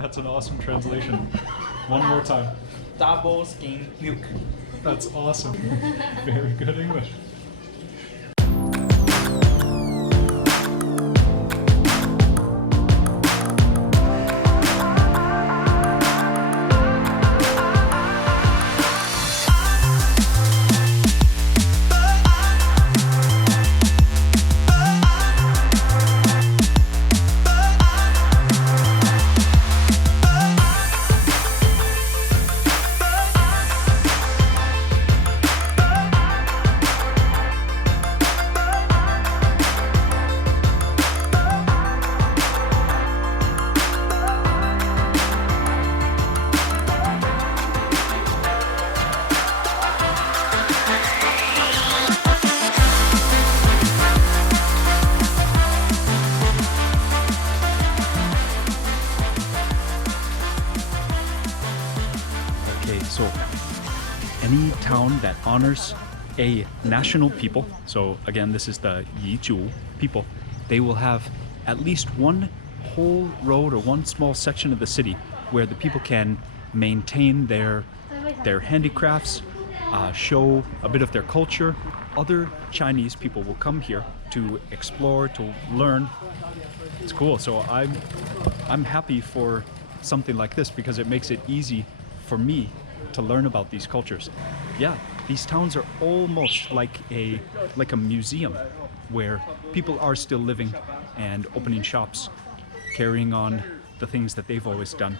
That's an awesome translation. One more time. Double skim milk. That's awesome. Very good English. So any town that honors a national people, so again this is the Yizhu people, they will have at least one whole road or one small section of the city where the people can maintain their handicrafts, show a bit of their culture. Other Chinese people will come here to explore, to learn. It's cool. So I'm happy for something like this because it makes it easy for me to learn about these cultures. Yeah, these towns are almost like a museum where people are still living and opening shops, carrying on the things that they've always done.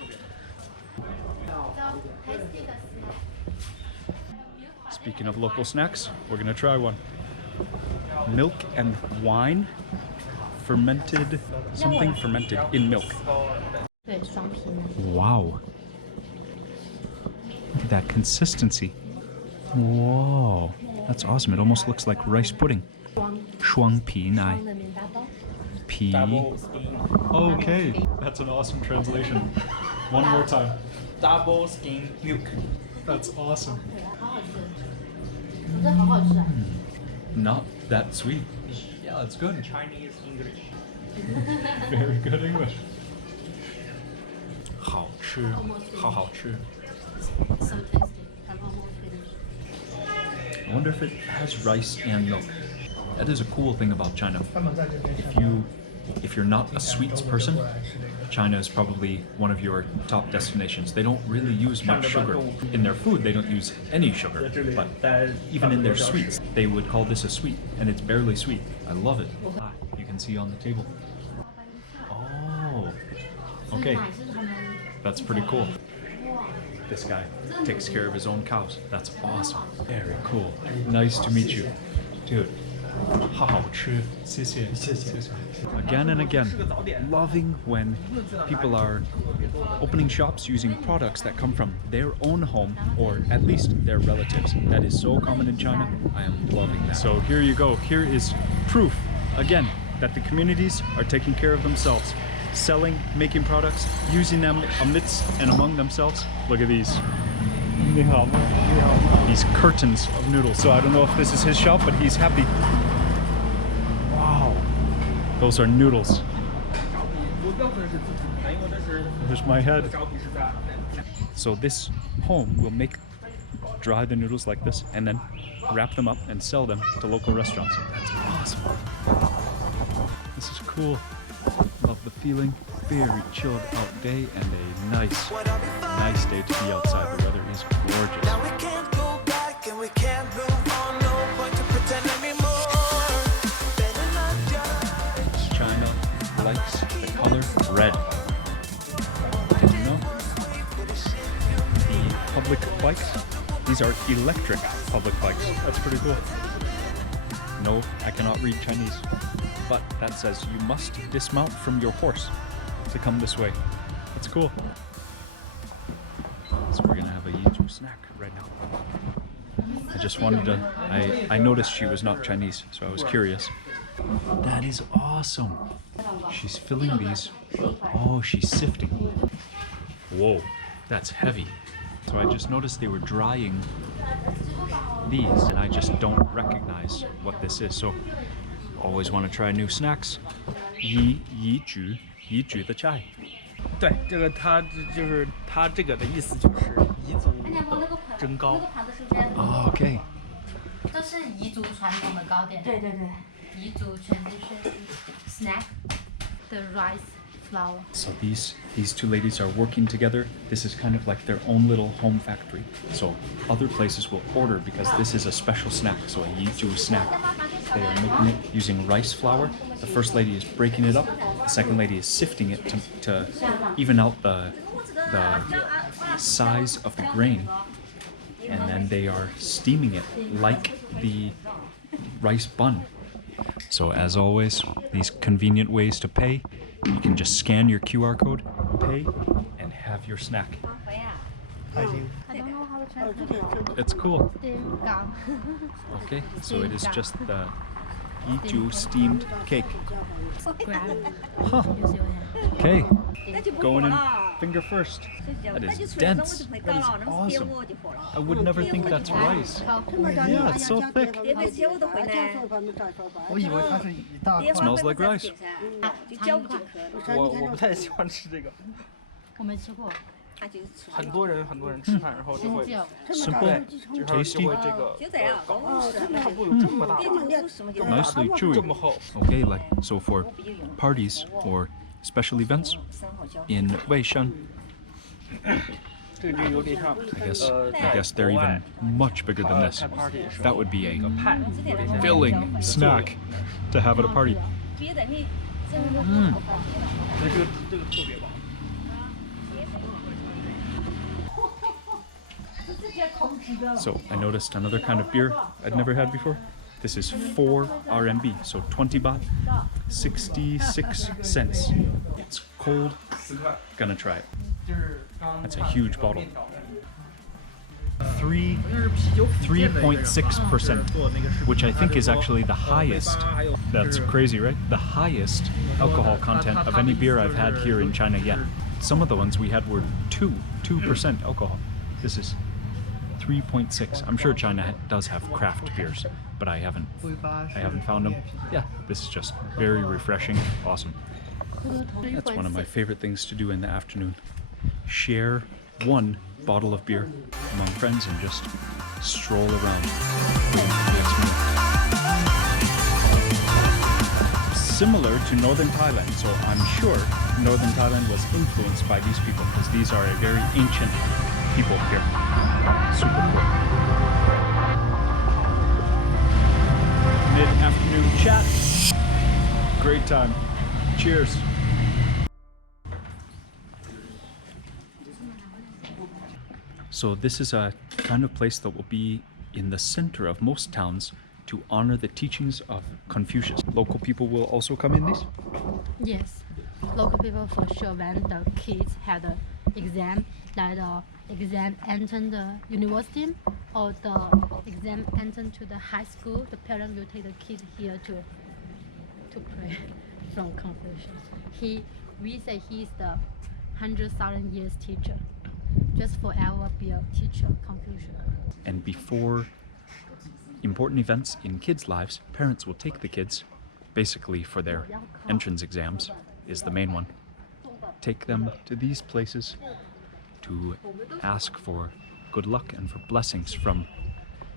Speaking of local snacks, we're gonna try one. Milk and wine, fermented, something fermented in milk. Wow. Look at that consistency. Whoa, that's awesome. It almost looks like rice pudding. Shuang pi nai. Pi. Okay, that's an awesome translation. One more time. Double skim milk. That's awesome. Not that sweet. Yeah, it's good. Chinese English. Very good English. 好吃，好好吃。 I wonder if it has rice and milk. That is a cool thing about China. If you're not a sweets person, China is probably one of your top destinations. They don't really use much sugar. In their food, they don't use any sugar. But even in their sweets, they would call this a sweet, and it's barely sweet. I love it. You can see on the table. Oh, okay. That's pretty cool. This guy takes care of his own cows. That's awesome. Very cool. Nice to meet you. Dude. 好好吃. Again and again, loving when people are opening shops using products that come from their own home or at least their relatives. That is so common in China. I am loving that. So here you go. Here is proof, again, that the communities are taking care of themselves. Selling, making products, using them amidst and among themselves. Look at these. These curtains of noodles. So I don't know if this is his shop, but he's happy. Wow. Those are noodles. There's my head. So this home will dry the noodles like this and then wrap them up and sell them to local restaurants. That's awesome. This is cool. Love the feeling. Very chilled out day and a nice day to be outside. The weather is gorgeous. Now we can't go back and we can't move on. No point to pretend anymore. China likes the color red. Did you know? The public bikes, these are electric public bikes. That's pretty cool. No, I cannot read Chinese, but that says you must dismount from your horse to come this way. That's cool. So we're gonna have a Yizhu snack right now. I just wanted to, I noticed she was not Chinese, so I was curious. That is awesome. She's filling these. Oh, she's sifting. Whoa, that's heavy. So I just noticed they were drying these, and I just don't recognize what this is. So always want to try new snacks. Yizhu the chai. 对，这个它就是它这个的意思就是彝族的蒸糕。Oh, okay. 这是彝族传统的糕点。对对对。彝族 tradition snack, the rice flour. So these two ladies are working together. This is kind of like their own little home factory. So other places will order because this is a special snack, so a Yiju snack. They are making it using rice flour. The first lady is breaking it up. The second lady is sifting it to even out the size of the grain. And then they are steaming it like the rice bun. So as always, these convenient ways to pay. You can just scan your QR code, pay, and have your snack. I don't know how to translate. It's cool. Steamed gang. Okay, so it is just the Yiju steamed cake. Grab it. Huh. Use your hand. Okay, going in finger first. That is dense. That is awesome. I would never think that's rice. Yeah, it's so thick. It smells like rice. 我不太喜欢吃这个。我没吃过。很多人吃饭然后就会 Simple, 就 tasty, 会这个差不多有这么大， nicely chewy. 这么厚。 Okay, like so for parties or special events in WeiShan, 这个就有点像 I guess they're even much bigger than this. That would be a filling snack to have at a party. 这个特别棒。 So I noticed another kind of beer I'd never had before. This is 4 RMB, so 20 baht, 66 cents. It's cold. Gonna try it. That's a huge bottle. 3.6%, which I think is actually the highest. That's crazy, right? The highest alcohol content of any beer I've had here in China yet. Some of the ones we had were 2% alcohol. This is 3.6. I'm sure China does have craft beers, but I haven't found them. Yeah, this is just very refreshing. Awesome. That's one of my favorite things to do in the afternoon. Share one bottle of beer among friends and just stroll around. Waiting for the next meal. Similar to northern Thailand, so I'm sure northern Thailand was influenced by these people because these are a very ancient people here. Super cool. Mid-afternoon chat. Great time. Cheers. So this is a kind of place that will be in the center of most towns to honor the teachings of Confucius. Local people will also come in these? Yes, local people for sure. When the kids had an exam, like the exam entered the university or the exam entered to the high school, the parent will take the kid here to pray from Confucius. We say he's the 100,000 years teacher, just forever be a teacher, Confucius. And before important events in kids' lives, parents will take the kids, basically for their entrance exams is the main one. Take them to these places to ask for good luck and for blessings from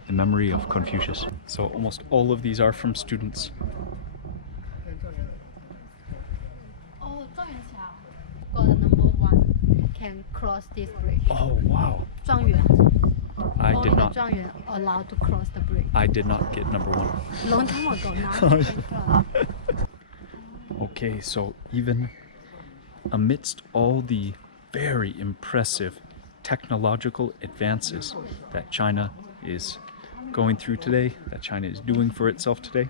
the memory of Confucius. So almost all of these are from students. Oh, ChaoJiang got the number 1 can cross this bridge. Oh wow! 状元 I did Only not. the 状元 allowed to cross the bridge. I did not get number 1. Long time ago now. you can cross. Okay, so even amidst all the very impressive technological advances that China is going through today, that China is doing for itself today,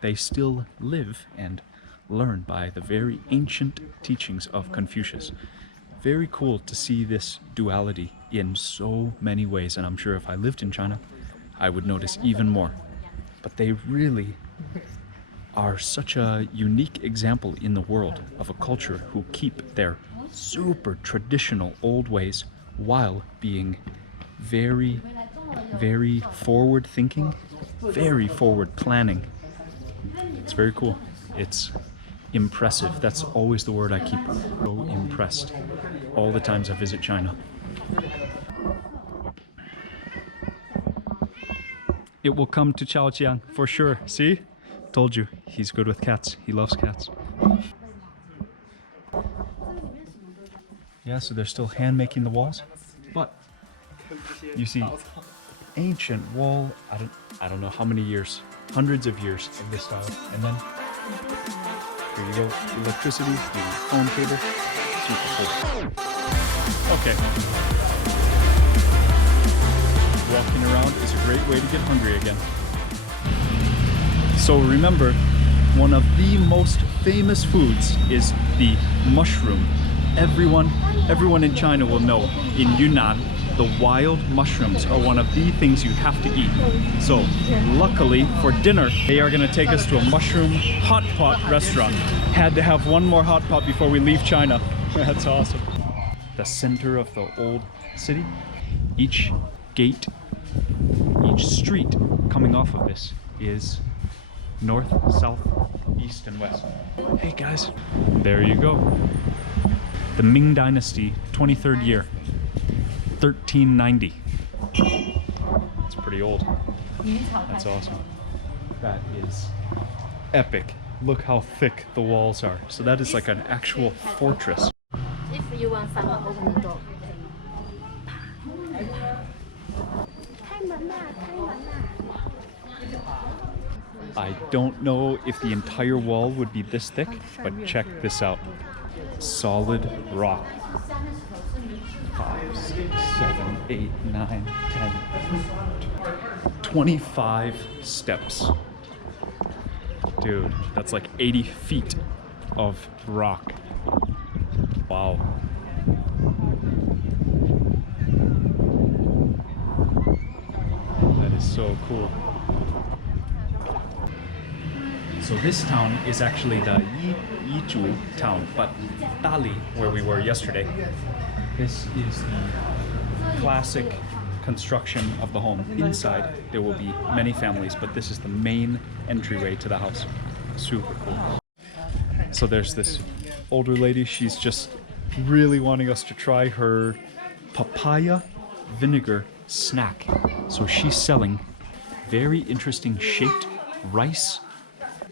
they still live and learn by the very ancient teachings of Confucius. Very cool to see this duality in so many ways, and I'm sure if I lived in China, I would notice even more. But they really are such a unique example in the world of a culture who keep their super traditional old ways while being very, very forward thinking, very forward planning. It's very cool. It's impressive. That's always the word I keep so impressed all the times I visit China. It will come to ChaoJiang for sure. See? Told you, he's good with cats. He loves cats. Yeah, so they're still hand making the walls, but you see ancient wall. I don't know how many years, hundreds of years in this style. And then here you go, electricity, maybe phone cable. Super cool. Okay. Walking around is a great way to get hungry again. So remember, one of the most famous foods is the mushroom. Everyone in China will know in Yunnan, the wild mushrooms are one of the things you have to eat. So luckily for dinner, they are gonna take us to a mushroom hot pot restaurant. Had to have one more hot pot before we leave China. That's awesome. The center of the old city, each gate, each street coming off of this is north, south, east, and west. Hey guys, there you go. The Ming Dynasty, 23rd year, 1390. It's pretty old. That's awesome. That is epic. Look how thick the walls are. So that is like an actual fortress. If you want someone open the door. I don't know if the entire wall would be this thick, but check this out. Solid rock. 5, 6, 7, 8, 9, 10, 25 steps. Dude, that's like 80 feet of rock. Wow. That is so cool. So this town is actually the Yizhu town, but Dali, where we were yesterday, this is the classic construction of the home. Inside, there will be many families, but this is the main entryway to the house. Super cool. So there's this older lady. She's just really wanting us to try her papaya vinegar snack. So she's selling very interesting shaped rice.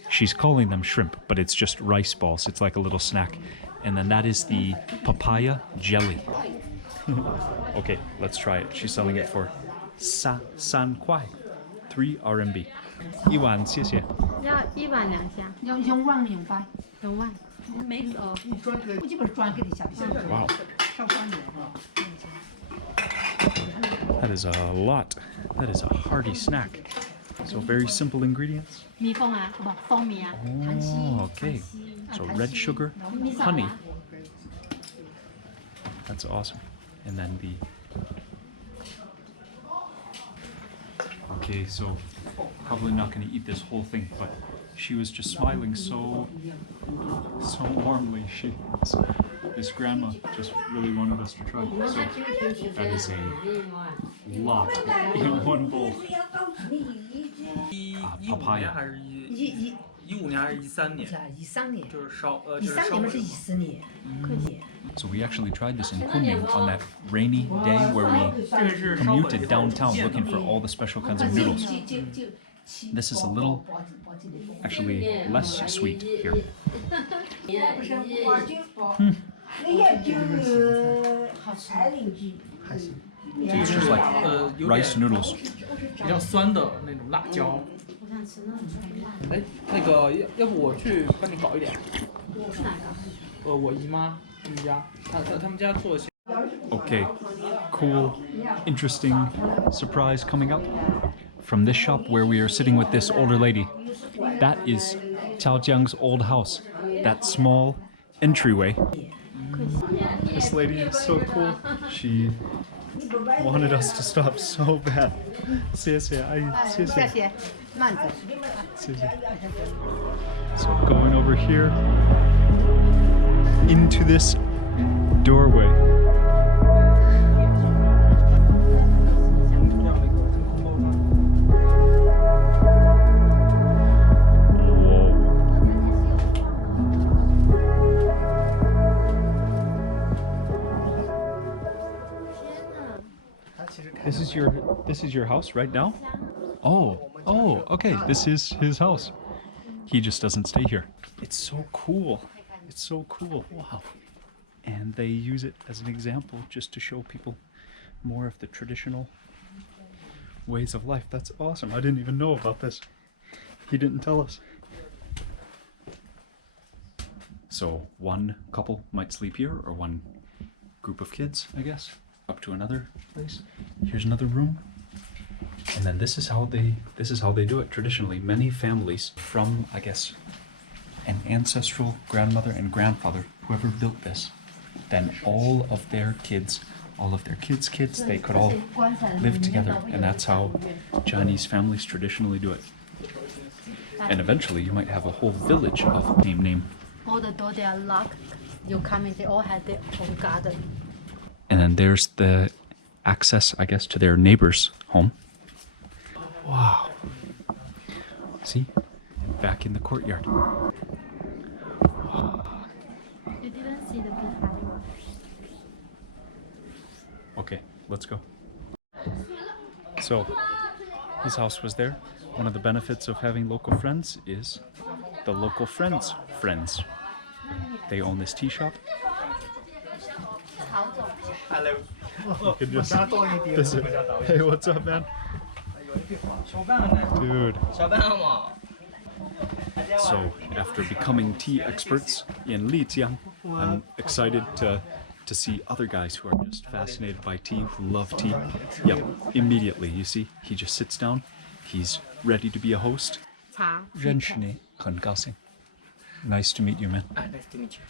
She's calling them shrimp, but it's just rice balls. It's like a little snack. And then that is the papaya jelly. Okay, let's try it. She's selling it for 3 Kuai, 3 RMB. 1碗谢谢。要1碗2箱，用万用白，用万。没哦，我基本专给你下去。 Wow. 稍酸点哈。 That is a lot. That is a hearty snack. So very simple ingredients. 蜜蜂啊，不，蜂蜜啊。 Oh, okay. So red sugar, honey. That's awesome. And then the... Okay, so probably not going to eat this whole thing, but she was just smiling so warmly. This grandma just really wanted us to try. So that is a lot in one bowl. Papaya. 15年还是13年？ 13年， 就是烧13年不是14年。 So we actually tried this in Kunming on that rainy day where we commuted downtown looking for all the special kinds of noodles. This is a little, actually less sweet here. It's just like rice noodles. 比较酸的那种辣椒。哎，那个要不我去帮你搞一点？我姨妈他们家，他们家做的。 Okay, cool, interesting surprise coming up from this shop where we are sitting with this older lady. That is ChaoZhiang's old house. That small entryway. This lady is so cool. She wanted us to stop so bad. 谢谢，阿姨，谢谢。谢谢，慢走。谢谢。So going over here into this doorway. This is your house right now? Oh, okay. This is his house. He just doesn't stay here. It's so cool. It's so cool. Wow. And they use it as an example just to show people more of the traditional ways of life. That's awesome. I didn't even know about this. He didn't tell us. So one couple might sleep here, or one group of kids, I guess, up to another place. Here's another room. And then this is how they do it traditionally. Many families from, I guess, an ancestral grandmother and grandfather, whoever built this, then all of their kids, kids, they could all live together. And that's how Chinese families traditionally do it. And eventually you might have a whole village of name. All the doors, they are locked. You come in, they all have their own garden. And then there's the access, I guess, to their neighbor's home. Wow. See? Back in the courtyard. You didn't see the behind. Okay, let's go. So, his house was there. One of the benefits of having local friends is the local friends' friends. They own this tea shop. Hello. You can just visit. Hey, what's up, man? Dude. So, after becoming tea experts in Lijiang, I'm excited to see other guys who are just fascinated by tea, who love tea. Yep, immediately, you see, he just sits down. He's ready to be a host. 认识你，很高兴. Nice to meet you, man. Nice to meet you.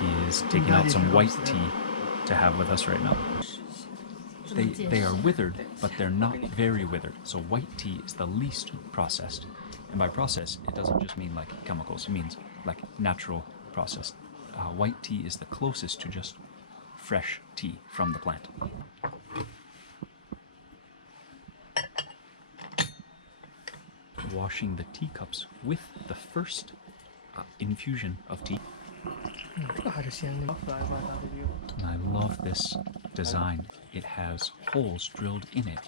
He is taking out some white tea to have with us right now. They are withered, but they're not very withered. So white tea is the least processed. And by process, it doesn't just mean like chemicals. It means like natural processed. White tea is the closest to just fresh tea from the plant. Washing the teacups with the first infusion of tea. And I love this design. It has holes drilled in it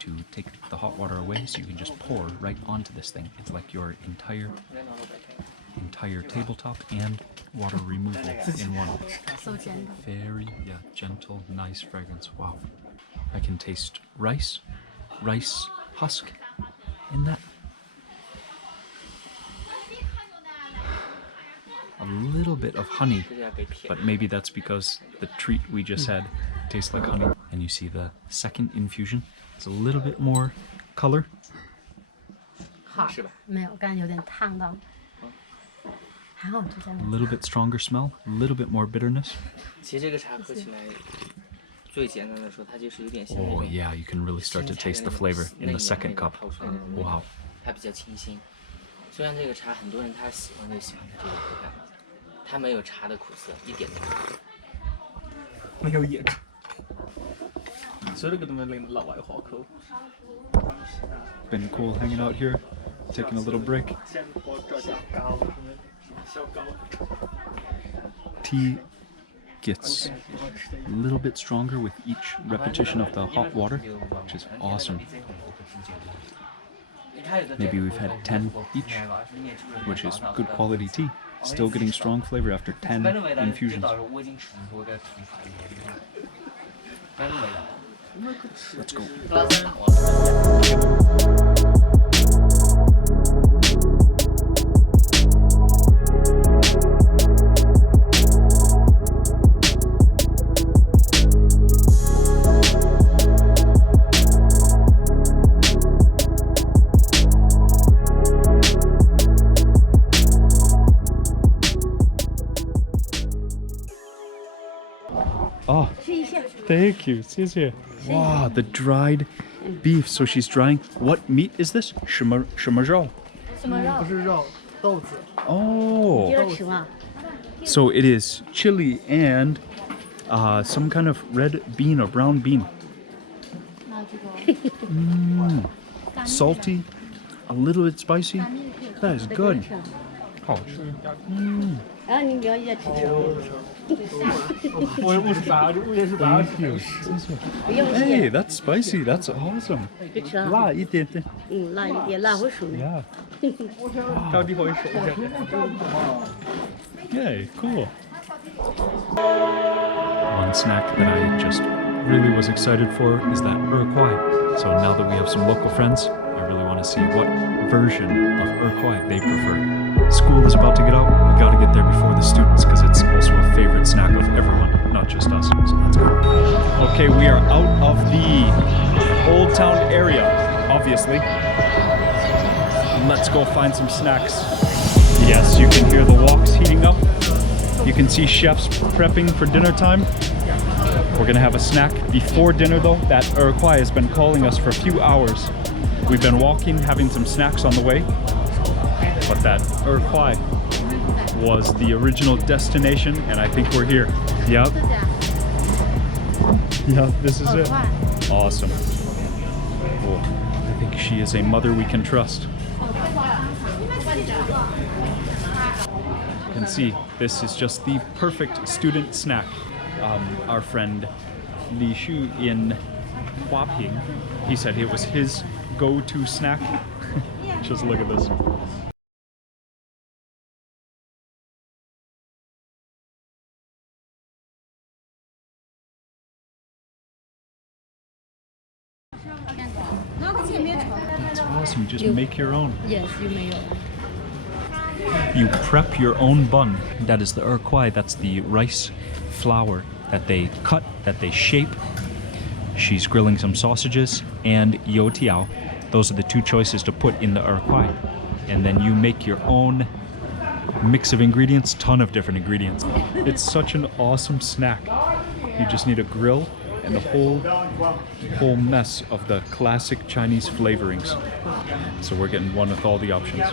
to take the hot water away, so you can just pour right onto this thing. It's like your entire tabletop and water removal in one. So gentle. Very, gentle, nice fragrance. Wow. I can taste rice husk in that. A little bit of honey, but maybe that's because the treat we just had tastes like honey. And you see the second infusion. It's a little bit more color. Hot. 没有，刚才有点烫到。还好就这样。 A little bit stronger smell, a little bit more bitterness. 其实这个茶喝起来最简单的说，它就是有点像 Oh yeah, you can really start to taste the flavor in the second cup. Wow. 它比较清新。虽然这个茶很多人他喜欢它这个口感，它没有茶的苦涩，一点都没有。没有椰子。所以呢個咁樣令流為可口。 Been cool hanging out here, taking a little break. Tea gets a little bit stronger with each repetition of the hot water, which is awesome. Maybe we've had 10 each, which is good quality tea. Still getting strong flavor after 10 infusions. Let's go. Oh, thank you. 谢谢. Wow, the dried beef. So she's drying. What meat is this? 什么肉?不是肉，豆子。 Oh. 第二吃嘛。 So it is chili and some kind of red bean or brown bean. Salty, a little bit spicy. That is good. 好吃.然后你聊一下吃什么？我58，目前是80。不用 Hey, that's spicy. That's awesome. 就吃了。辣一点点。辣一点，辣会熟。 Yeah. 到底会熟一下。 Yay, cool. One snack that I just really was excited for is that Er Kuai. So now that we have some local friends, I really want to see what version of Er Kuai they prefer. School is about to get out. We got to get there before the students because it's also a favorite snack of everyone, not just us. So let's go. Okay, we are out of the Old Town area, obviously. Let's go find some snacks. Yes, you can hear the woks heating up. You can see chefs prepping for dinner time. We're gonna have a snack before dinner though. That Er Kuai has been calling us for a few hours. We've been walking, having some snacks on the way. But that Er Kuai was the original destination and I think we're here. Yep. Yeah, this is it. Awesome. Cool. I think she is a mother we can trust. You can see this is just the perfect student snack. Our friend Li Shu in Huaping, he said it was his go-to snack. Just look at this. That's awesome. Just make your own. Yes, you may. You prep your own bun. That is the Er Kuai. That's the rice flour that they cut, that they shape. She's grilling some sausages and youtiao. Those are the two choices to put in the Er Kuai. And then you make your own mix of ingredients, ton of different ingredients. It's such an awesome snack. You just need a grill and the whole mess of the classic Chinese flavorings. So we're getting one with all the options.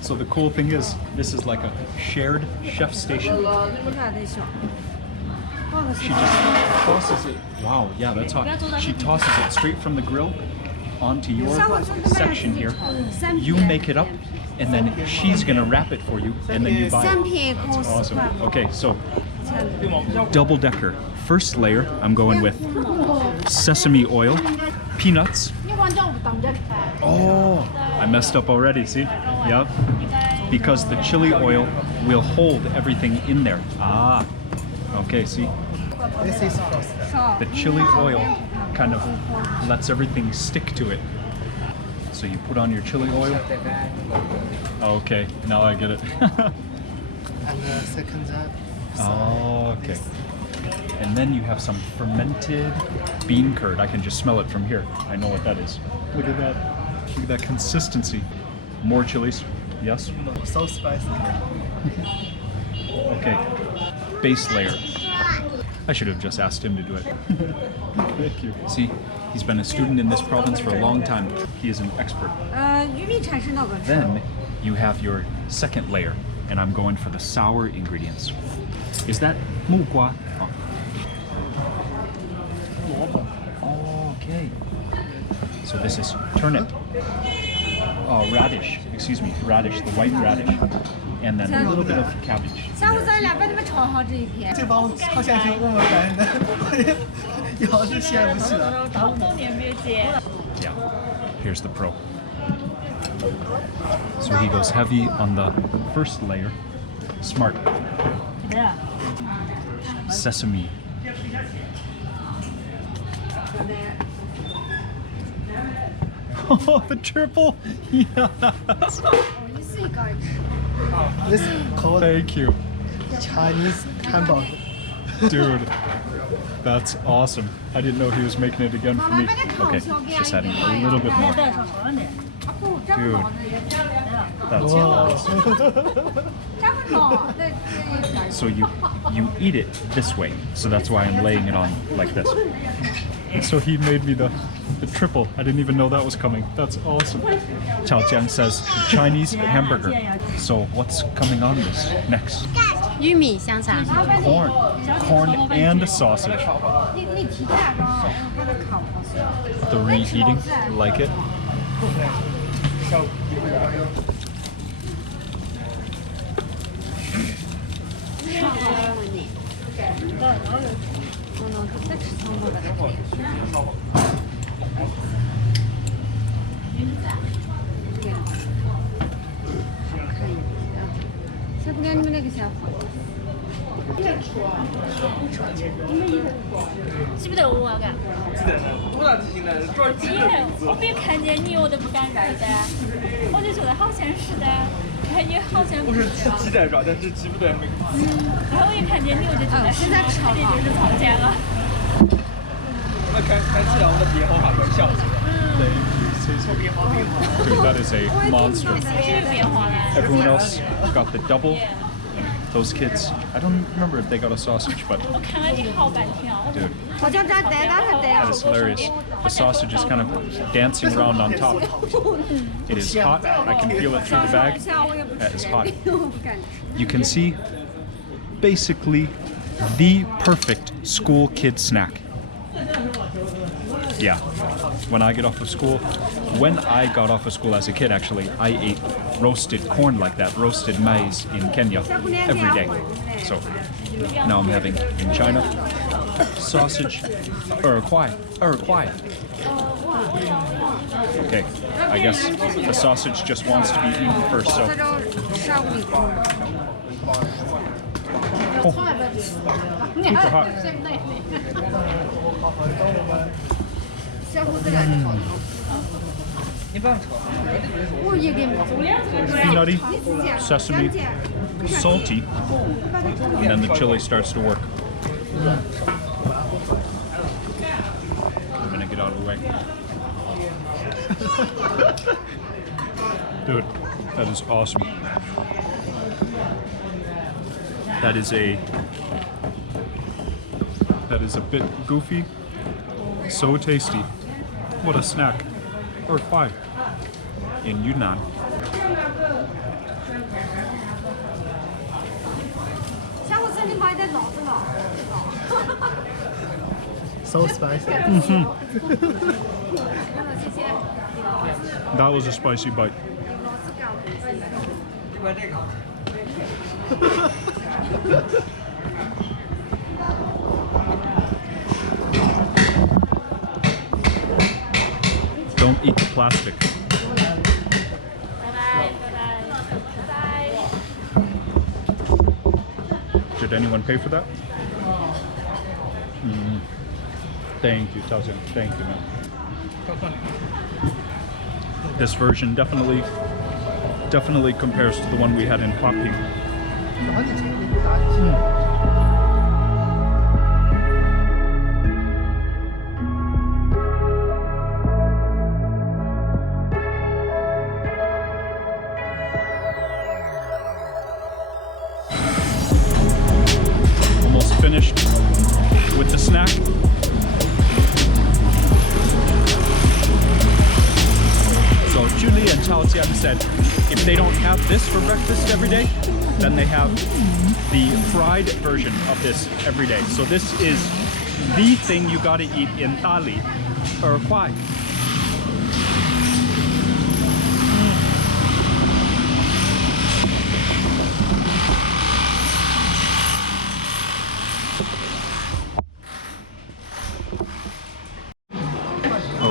So the cool thing is, this is like a shared chef station. She just tosses it. Wow, yeah, that's hot. She tosses it straight from the grill onto your section here. You make it up, and then she's gonna wrap it for you, and then you buy it. That's awesome. Okay, so double decker. First layer, I'm going with sesame oil, peanuts. Oh, I messed up already, see? Yep. Because the chili oil will hold everything in there. Ah, okay, see? This is first. The chili oil kind of lets everything stick to it. So you put on your chili oil. Okay, now I get it. And the second that. Oh, okay. And then you have some fermented bean curd. I can just smell it from here. I know what that is. Look at that. Look at that consistency. More chilies. Yes? So spicy. Okay. Base layer. I should have just asked him to do it. Thank you. See, he's been a student in this province for a long time. He is an expert. Then you have your second layer, and I'm going for the sour ingredients. Is that mu gua? Oh, okay. So this is turnip. Oh, radish. Excuse me, radish, the white radish. And then a little bit of cabbage. 这包好像是我们班的，要是写不起了。 Yeah, here's the pro. So he goes heavy on the first layer. Smart. Sesame. Oh, the triple! Yes! This is called Thank you. Chinese hamburger. Dude, that's awesome. I didn't know he was making it again for me. Okay, just adding a little bit more. Dude, that's awesome. So you eat it this way, so that's why I'm laying it on like this. And so he made me the triple. I didn't even know that was coming. That's awesome. ChaoJiang says Chinese hamburger. So what's coming on this next? 玉米香肠。 Corn and sausage. The reheating, like it. 才不跟你们那个想好。记不得我干？记得呢，多大记性呢？这儿记得名字。我没看见你，我都不敢认的，我就觉得好像是的，看你好像不是记得着，但是记不得名字。然后我一看见你，我就觉得是的，肯定就是ChaoJiang了。那看起来我的别号还蛮像的。Dude, that is a monster. 有变化了。 Everyone else got the double. Those kids, I don't remember if they got a sausage, but 我看了你好半天啊。 dude, 我就这带到他带 that is hilarious. The sausage is kind of dancing around on top. It is hot. I can feel it through the bag. That is hot. You can see basically the perfect school kid snack. Yeah. When I got off of school as a kid, actually, I ate roasted corn like that, roasted maize in Kenya every day. So now I'm having in China sausage, Er Kuai. Okay, I guess the sausage just wants to be eaten first, so. Oh, super hot. Peanutty, sesame, salty, and then the chili starts to work. I'm gonna get out of the way. Dude, that is awesome. That is a bit goofy. So tasty. What a snack. Er Kuai in Yunnan. So spicy. That was a spicy bite. Don't eat the plastic. Did anyone pay for that? Thank you, ChaoZhiang. Thank you, man. This version definitely compares to the one we had in Papaya. Almost finished with the snack. So Julie and ChaoZhiang said if they don't have this for breakfast every day, then they have the fried version of this every day. So this is the thing you gotta eat in Dali, Er Kuai.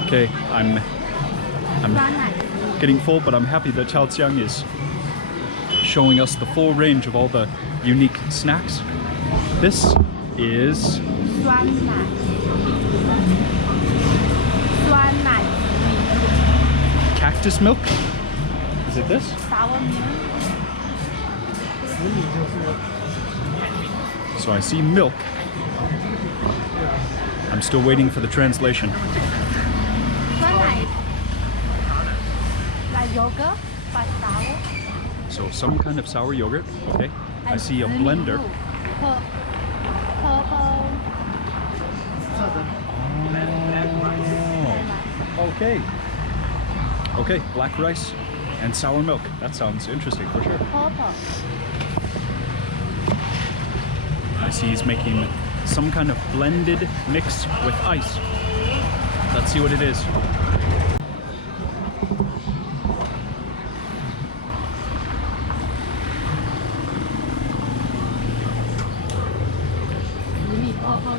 Okay, I'm getting full, but I'm happy that ChaoZhiang is showing us the full range of all the unique snacks. This is cactus milk. Is it this? So I see milk. I'm still waiting for the translation. Like yogurt, but sour. So some kind of sour yogurt. Okay. I see a blender. Oh, okay. Okay, black rice and sour milk. That sounds interesting for sure. I see he's making some kind of blended mix with ice. Let's see what it is.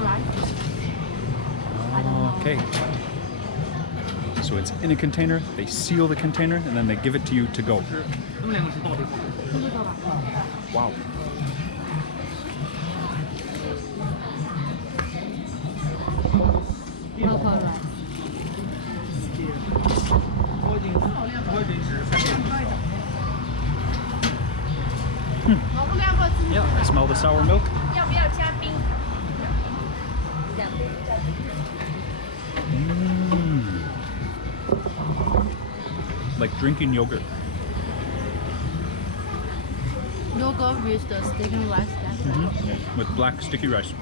rice. I don't know. Okay. So it's in a container, they seal the container, and then they give it to you to go. 他们两个是到底好。 Wow. Purple rice. Yeah, I smell the sour milk. 要不要加冰？ Like drinking yogurt. Yogurt with the sticky rice. That's right. With black sticky rice.